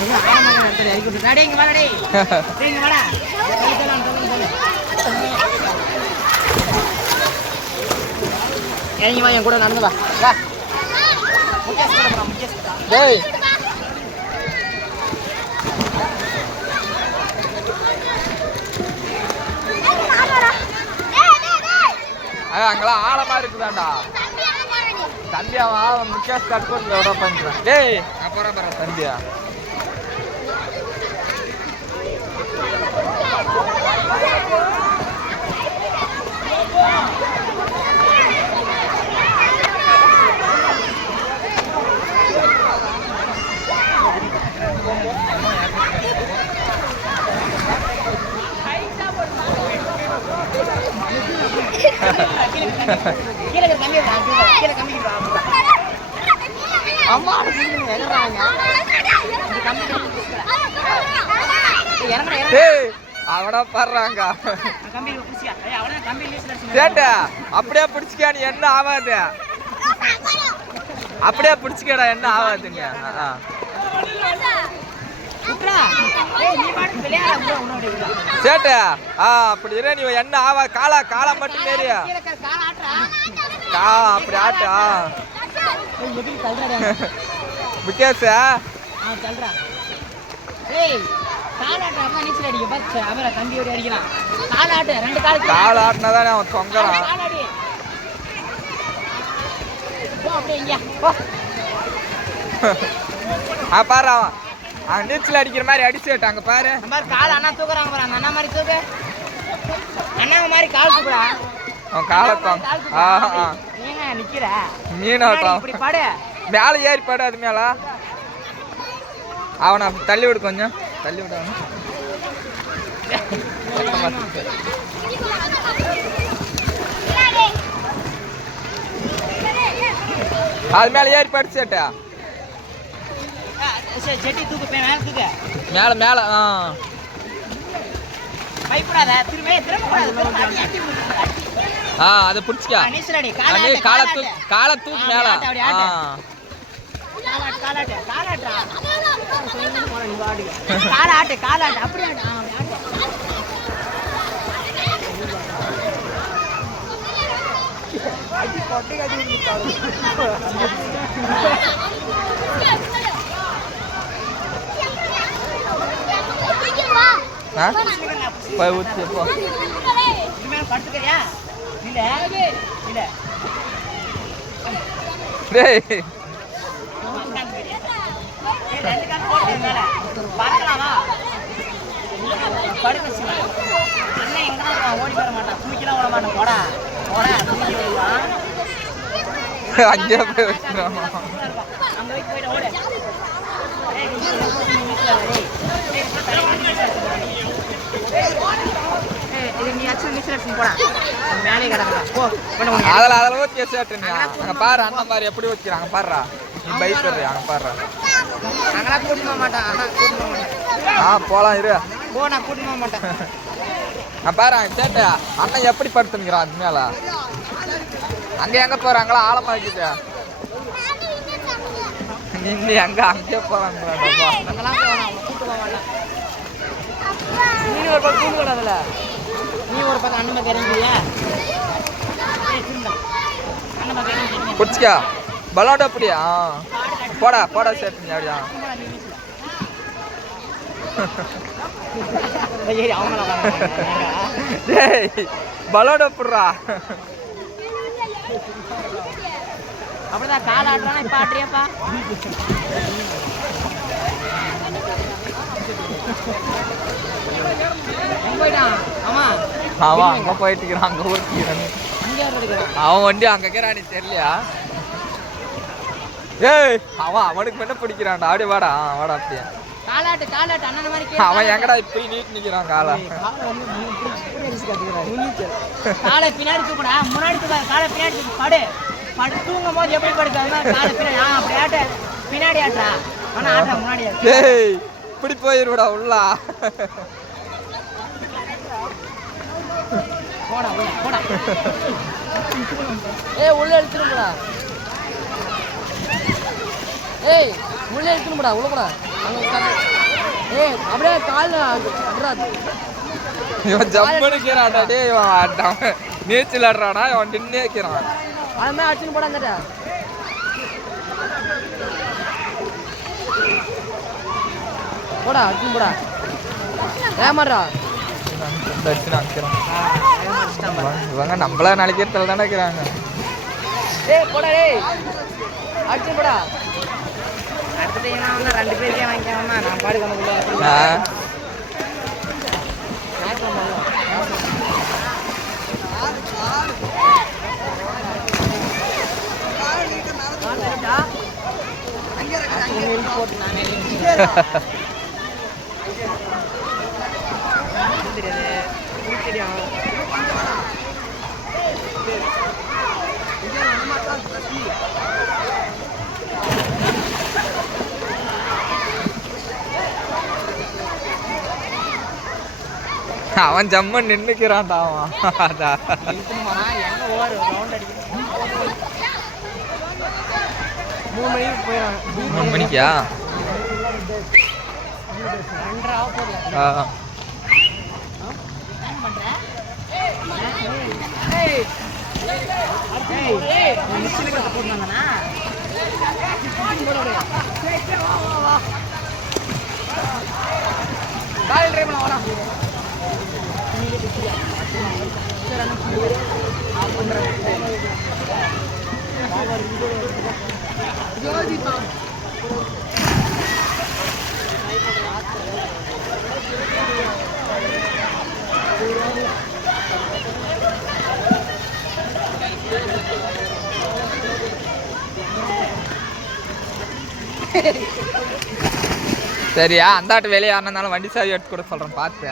என் கூட நடந்து வா வா. டேய் அங்கெல்லாம் ஆழமா இருக்குதாண்டா. தம்பியாவா முக்கியஸ் கட் பண்ணி எவ்வளோ பண்ணுறேன். டேய் அப்புறம் போகிறேன் தம்பியா. அவனா பாடுறாங்க. அப்படியே பிடிச்சிக்கா. நீ என்ன ஆகாது. அப்படியே பிடிச்சிக்கடா. என்ன ஆகாதுங்க. சேட்டு அப்படி நீ என்ன ஆவா. காலா காலா மட்டும் நேரியா அப்படி ஆட்டா வித்தியாச கால் ஆட்டினாதான் அவன் தொங்கறான். பாரு அவன் அவன் நீச்சல் அடிக்கிற மாதிரி அடிச்சுட்டு அங்க பாரு. கால் அண்ணா தூக்குறாங்க பாரு. அண்ணா மாதிரி தூக்கு. அண்ணா மாதிரி கால் தூக்குறா. அவன் காலை நிக்கிற மீனாட்டம் மேல ஏறி பாடு. அது மேல அவனை தள்ளி விடு. கொஞ்சம் தள்ளி விடு. அது மேல ஏறி படிச்சேட்டா. மேல மேல அதை பிடிச்சிக்கா. காலை தூக்கு மேல. போய் ஊற்றி போ. அங்கே போய் வச்சுக்கிறோம். அதில் ஊற்றி வச்சுட்டு அங்கே பாரு. அண்ணா மாதிரி எப்படி வச்சுக்கிறாங்க பாருறா. நீ பயப்படுற அங்கே பாருறா. அங்கெல்லாம் கூட்டிட்டு போக மாட்டான். போகலாம் இரு. நான் கூட்டிட்டு போக மாட்டேன். பாரு சேட்டை அண்ணன் எப்படி படுத்துங்கிறான். அது மேல அங்கே எங்கே போகிறாங்களா. ஆழமா இருக்குது. நீ அங்கே அங்கே போகிறாங்க. நீ ஒரு பக்கம் கூண்டு கூடாதுல. நீ ஒரு பக்கம் அண்ணன் பக்கம் இறங்குறியா. பிடிச்சிக்கா. பலோட அப்படியா போடா போடா சேட்டு. அப்படியா பலோட போடுறா. அப்படிதான் கால் ஆடுறானா. இப்ப ஆடுறியாப்பா. அவன் அங்க போயிட்டு இருக்கிறான். அங்க ஊருக்கு அவன் வண்டி அங்க நீ தெரியலையா. ஏய் அவனுக்கு என்ன பிடிக்கிறான்டா. அப்படியே வாடா வாடா. அப்படியே அவன் எங்கடா இப்ப நீட்டு நிக்கிறான். காலை பின்னாடி தூக்குடா. முன்னாடி காலை பின்னாடி படு. படு தூங்கும் போது எப்படி படுக்காதுன்னா காலை பின்னாடி அப்படி ஆட்ட பின்னாடி ஆட்டா. ஆனா ஆட்டா முன்னாடி. ஏய் இப்படி போயிருடா உள்ள. போடா போடா. ஏய் உள்ள எடுத்துடுடா. ஏய் உள்ள எடுத்துடுடா. உள்ள போடா. அப்படியே கால் இவன் ஜம்முன்னு இருக்கிறான்டா டே இவன் நீச்சல் ஆடுறானா இவன் நின்னே இருக்கிறான் அது மாதிரி அடிச்சுன்னு போட வந்துட்ட போடா அடிச்சுன்னு போடா ஏமாறா இவங்க நம்மள நினைக்கிறதுல தானே இருக்கிறாங்க போடா டேய் அடிச்சு போடா அடுத்து வந்து 2 பேருக்கே வாங்கிக்காம நான் பாடு கணக்கு அவன் ஜம்மன் நின்னுக்கிறான்டா அவன் 3 மணிக்கா சரியா அந்தாட்டு வேலையா இருந்தாலும் வண்டி சாவி எடுத்து கூட சொல்றேன் பார்த்து